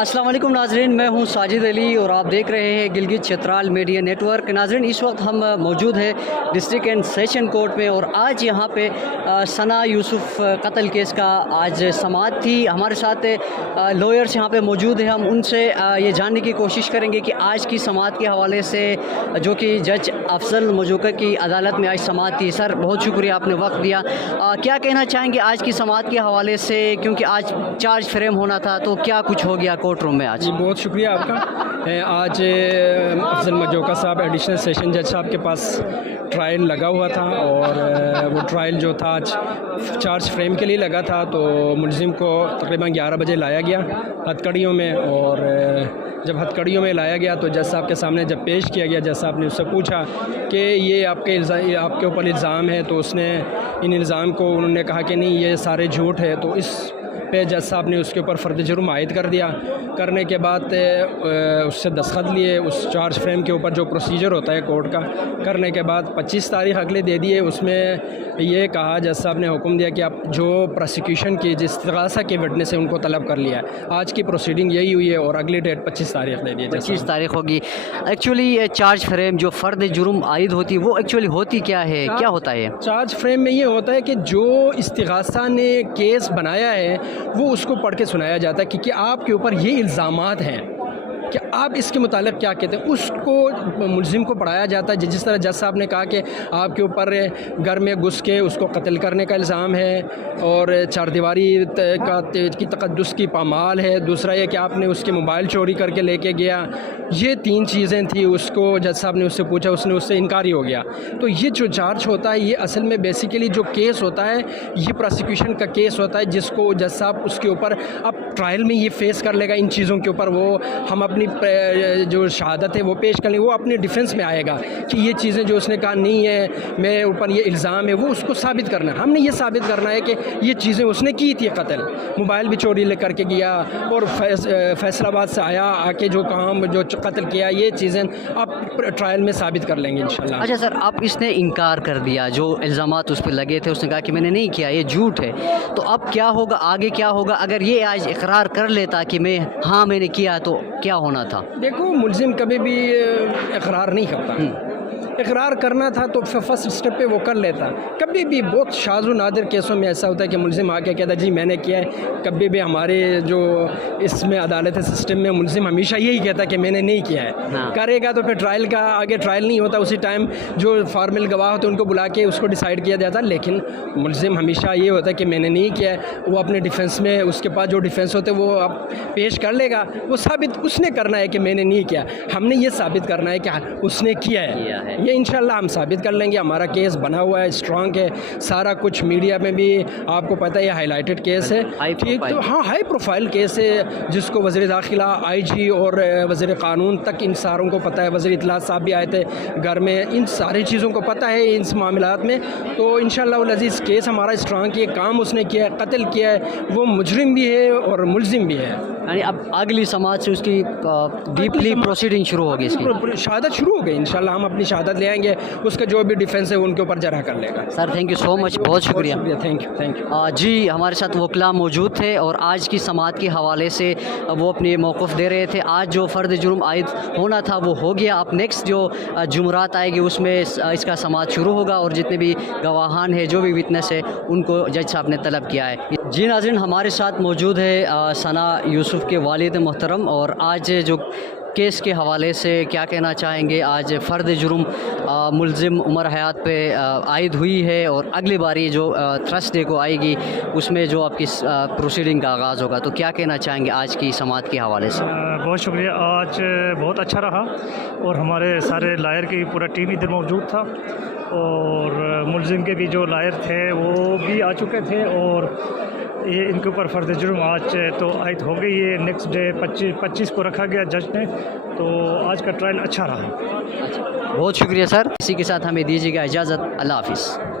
अस्सलाम वालेकुम नाजरीन, मैं हूं साजिद अली और आप देख रहे हैं गिलगित चतराल मीडिया नेटवर्क। नाजरीन, इस वक्त हम मौजूद हैं डिस्ट्रिक्ट एंड सेशन कोर्ट में और आज यहां पे सना यूसुफ कत्ल केस का आज समाअत थी। हमारे साथ लॉयर्स यहां पे मौजूद हैं। हम उनसे ये जानने की कोशिश करेंगे कि आज की समाअत के हवाले से, जो कि जज अफजल मजूका की अदालत में आज समाअत थी। सर, बहुत शुक्रिया, आपने वक्त दिया। क्या कहना चाहेंगे आज की समाअत के हवाले से, क्योंकि आज चार्ज फ्रेम होना था, तो क्या कुछ हो गया कोर्ट रूम में आज? जी, बहुत शुक्रिया आपका। आज अफजल मजूका साहब एडिशनल सेशन जज साहब के पास ट्रायल लगा हुआ था और वो ट्रायल जो था आज चार्ज फ्रेम के लिए लगा था। तो मुलजिम को तकरीबन 11 बजे लाया गया हथकड़ियों में, और जब हथकड़ियों में लाया गया तो जज साहब के सामने जब पेश किया गया, जज साहब ने उससे पूछा कि ये आपके ऊपर इल्ज़ाम है। तो उसने इन इल्ज़ाम को उन्होंने कहा कि नहीं, ये सारे झूठ है। तो इस पे जज साहब ने उसके ऊपर फ़र्द जुर्म आयद कर दिया। करने के बाद उससे दस्तखत लिए उस चार्ज फ्रेम के ऊपर, जो प्रोसीजर होता है कोर्ट का। करने के बाद 25 तारीख अगले दे दिए। उसमें ये कहा, जज साहब ने हुक्म दिया कि आप जो प्रोसिक्यूशन की जिस इस्तिग़ासा के विटनेस है उनको तलब कर लिया है। आज की प्रोसीडिंग यही हुई है और अगली डेट 25 तारीख दे दी है। 25 तारीख होगी। एक्चुअली ये चार्ज फ्रेम जो फ़र्द जुर्म आयद होती है, वो एक्चुअली होती क्या है, क्या होता है? चार्ज फ्रेम में ये होता है कि जो इस्तिग़ासा ने केस बनाया है वो उसको पढ़ के सुनाया जाता है कि आपके ऊपर ये इल्ज़ामात हैं कि आप इसके मुतालिक क्या कहते हैं। उसको मुलजिम को पढ़ाया जाता है। जिस तरह जज साहब ने कहा कि आपके ऊपर घर में घुस के उसको कत्ल करने का इल्ज़ाम है और चारदीवारी की तक़द्दुस की पामाल है। दूसरा ये कि आपने उसके मोबाइल चोरी करके लेके गया। ये 3 चीज़ें थी। उसको जज साहब ने उससे पूछा, उसने उससे इनकारी हो गया। तो ये जो चार्ज होता है, ये असल में बेसिकली जो केस होता है, ये प्रोसिक्यूशन का केस होता है, जिसको जज साहब उसके ऊपर अब ट्रायल में ये फेस कर लेगा। इन चीज़ों के ऊपर वो हम अपनी जो शहादत है वो पेश कर लें। वो अपने डिफेंस में आएगा कि ये चीज़ें जो उसने कहा नहीं है, मेरे ऊपर ये इल्ज़ाम है, वो उसको साबित करना है। हमने ये साबित करना है कि ये चीज़ें उसने की थी। कत्ल, मोबाइल भी चोरी ले करके गया और फैसलाबाद से आया, आके जो काम जो कत्ल किया, ये चीज़ें आप ट्रायल में साबित कर लेंगे इंशाल्लाह। अच्छा सर, अब इसने इनकार कर दिया, जो इल्ज़ामात उस पर लगे थे, उसने कहा कि मैंने नहीं किया, ये झूठ है। तो अब क्या होगा, आगे क्या होगा? अगर ये आज इकरार कर लेता कि मैंने किया, तो क्या होना था? देखो, मुलजिम कभी भी इकरार नहीं करता। इकरार करना था तो फर्स्ट स्टेप पे वो कर लेता। कभी भी बहुत शाज़ नादिर केसों में ऐसा होता है कि मुलजिम आके कहता जी मैंने किया है। कभी भी हमारे जो इसमें अदालत सिस्टम में मुलजिम हमेशा यही कहता कि मैंने नहीं किया है। हाँ। करेगा तो फिर ट्रायल का आगे ट्रायल नहीं होता। उसी टाइम जो फार्मल गवाह होते हैं उनको बुला के उसको डिसाइड किया जाता। लेकिन मुलजिम हमेशा ये होता है कि मैंने नहीं किया है। वो अपने डिफेंस में, उसके पास जो डिफेंस होते हैं वो आप पेश कर लेगा। वो साबित उसने करना है कि मैंने नहीं किया, हमने ये साबित करना है कि उसने किया है। ये इंशाल्लाह हम साबित कर लेंगे। हमारा केस बना हुआ है, स्ट्रॉन्ग है। सारा कुछ मीडिया में भी आपको पता है, ये हाईलाइटेड केस है। ठीक, तो हाँ, हाई प्रोफाइल केस है, जिसको वज़ीर दाखिला, IG और वज़ीर क़ानून तक इन सारों को पता है। वज़ीर इत्तलात साहब भी आए थे घर में, इन सारी चीज़ों को पता है इन मामलात में। तो इंशाल्लाह वल अज़ीज़ केस हमारा स्ट्रॉन्ग है। काम उसने किया है, कत्ल किया है, वो मुजरिम भी है और मुलजिम भी है। यानी अब अगली समाज से उसकी डीपली प्रोसीडिंग शुरू होगी, इसकी शहादत शुरू हो गई। इंशाल्लाह हम अपनी शहादत ले आएंगे। उसका जो भी डिफेंस है उनके ऊपर जरा कर लेगा। Sir, thank you so much, बहुत शुक्रिया। Thank you. जी, हमारे साथ वकील मौजूद थे और आज की समाअत के हवाले से वो अपने मौक़िफ़ दे रहे थे। आज जो फ़र्द जुर्म आयद होना था वो हो गया। अब नेक्स्ट जो जुमरात आएगी उसमें इसका समाअत शुरू होगा और जितने भी गवाहान हैं, जो भी विटनेस है, उनको जज साहब ने तलब किया है। जी नाज़रीन, हमारे साथ मौजूद है सना यूसुफ के वालिद मोहतरम, और आज जो केस के हवाले से क्या कहना चाहेंगे? आज फ़र्द जुर्म मुलजिम उमर हयात पे आयद हुई है और अगली बारी जो थर्सडे को आएगी उसमें जो आपकी प्रोसीडिंग का आगाज़ होगा, तो क्या कहना चाहेंगे आज की समाअत के हवाले से? बहुत शुक्रिया। आज बहुत अच्छा रहा और हमारे सारे लायर की पूरा टीम इधर मौजूद था और मुलजिम के भी जो लायर थे वो भी आ चुके थे और ये इनके ऊपर फ़र्द जुर्म आज तो आयद हो गई है। नेक्स्ट डे 25 को रखा गया जज ने। तो आज का ट्रायल अच्छा रहा। अच्छा, बहुत शुक्रिया सर। इसी के साथ हमें दीजिएगा इजाज़त। अल्लाह हाफ़िज़।